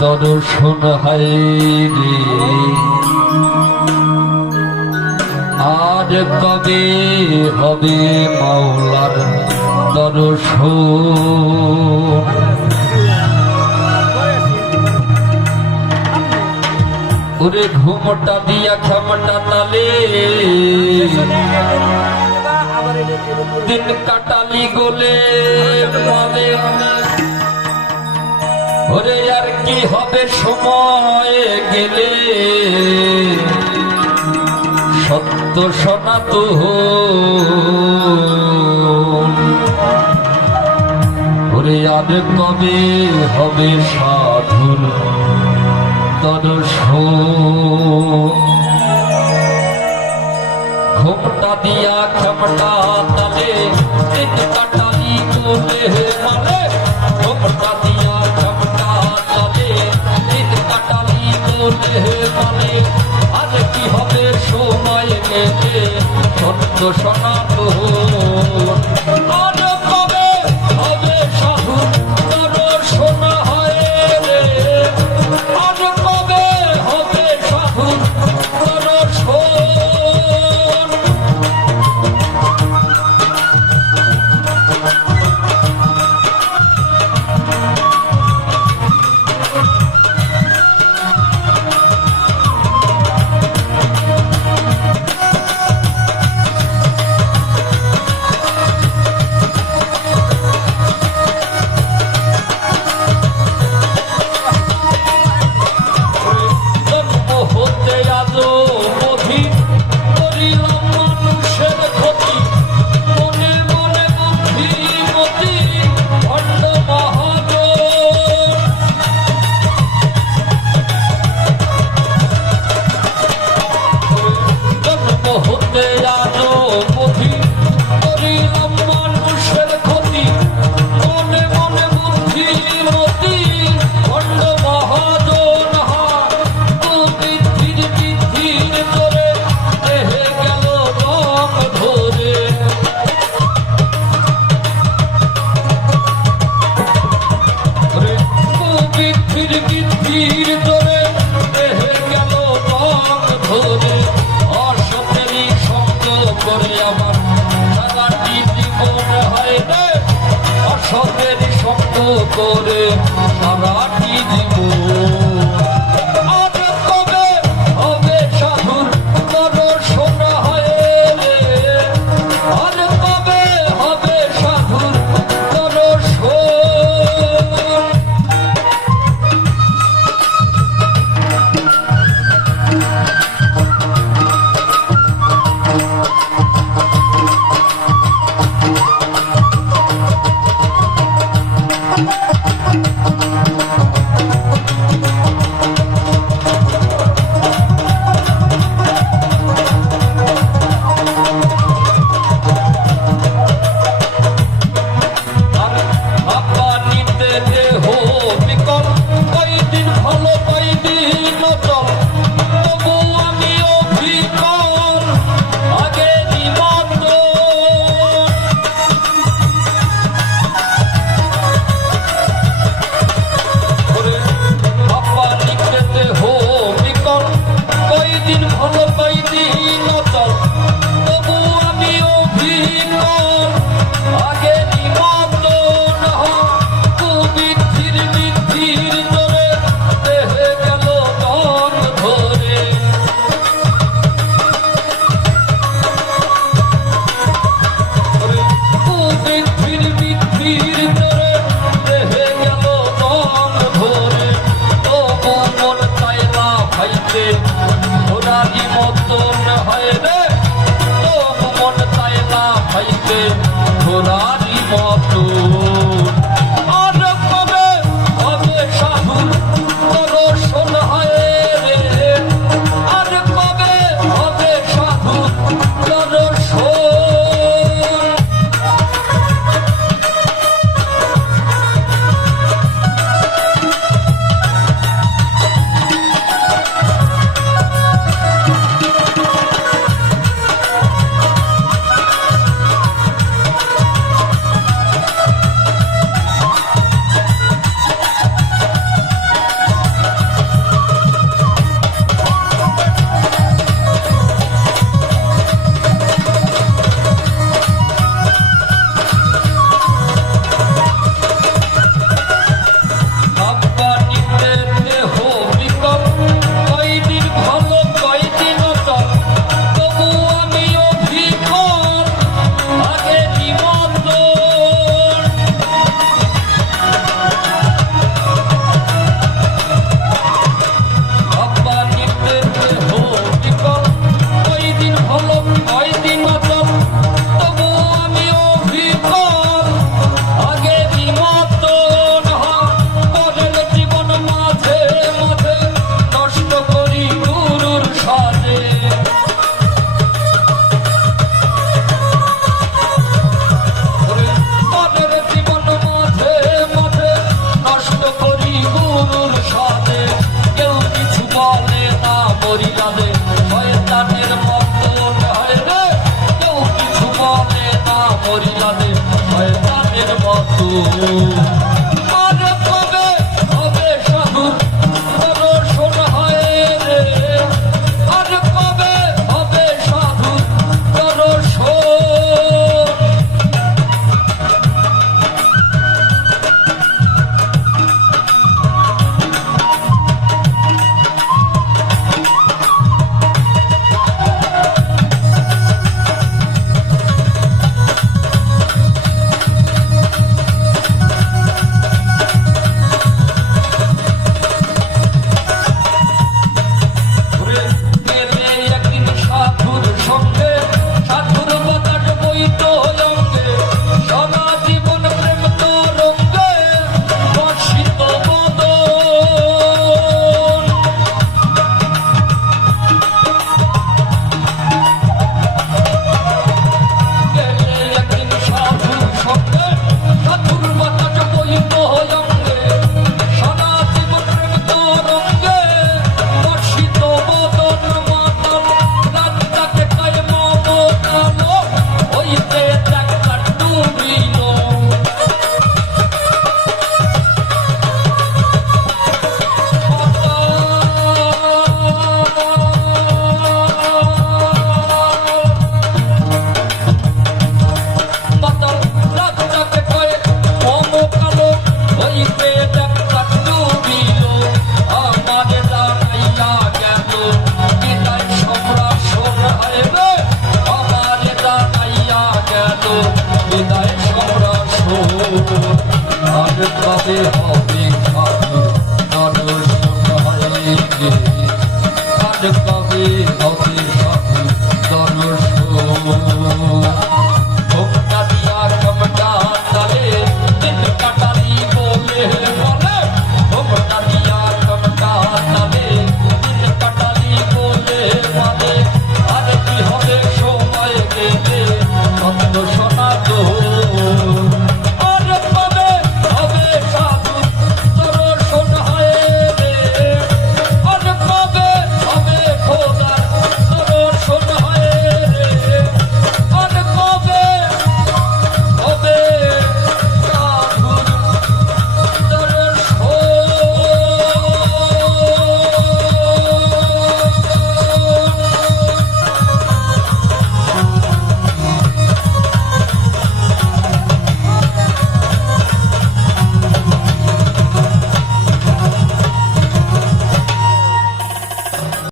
দর্শন হাই আজ আর কবে হবে মাওলার দর্শন? ওরে ঘুমটা দিয়া ক্ষমটা নালে দিন কাটালি গোলে। আচ্ছা, আচ্ছা। ওরে আর কি হবে সময় গেলে? সত্য সনাত ওরে আর কবে হবে সাধুর দর্শন? ঘুমটা দিয়া খামটা তবে দিন কাটালি তোলে মানে শোনা হবে হবে।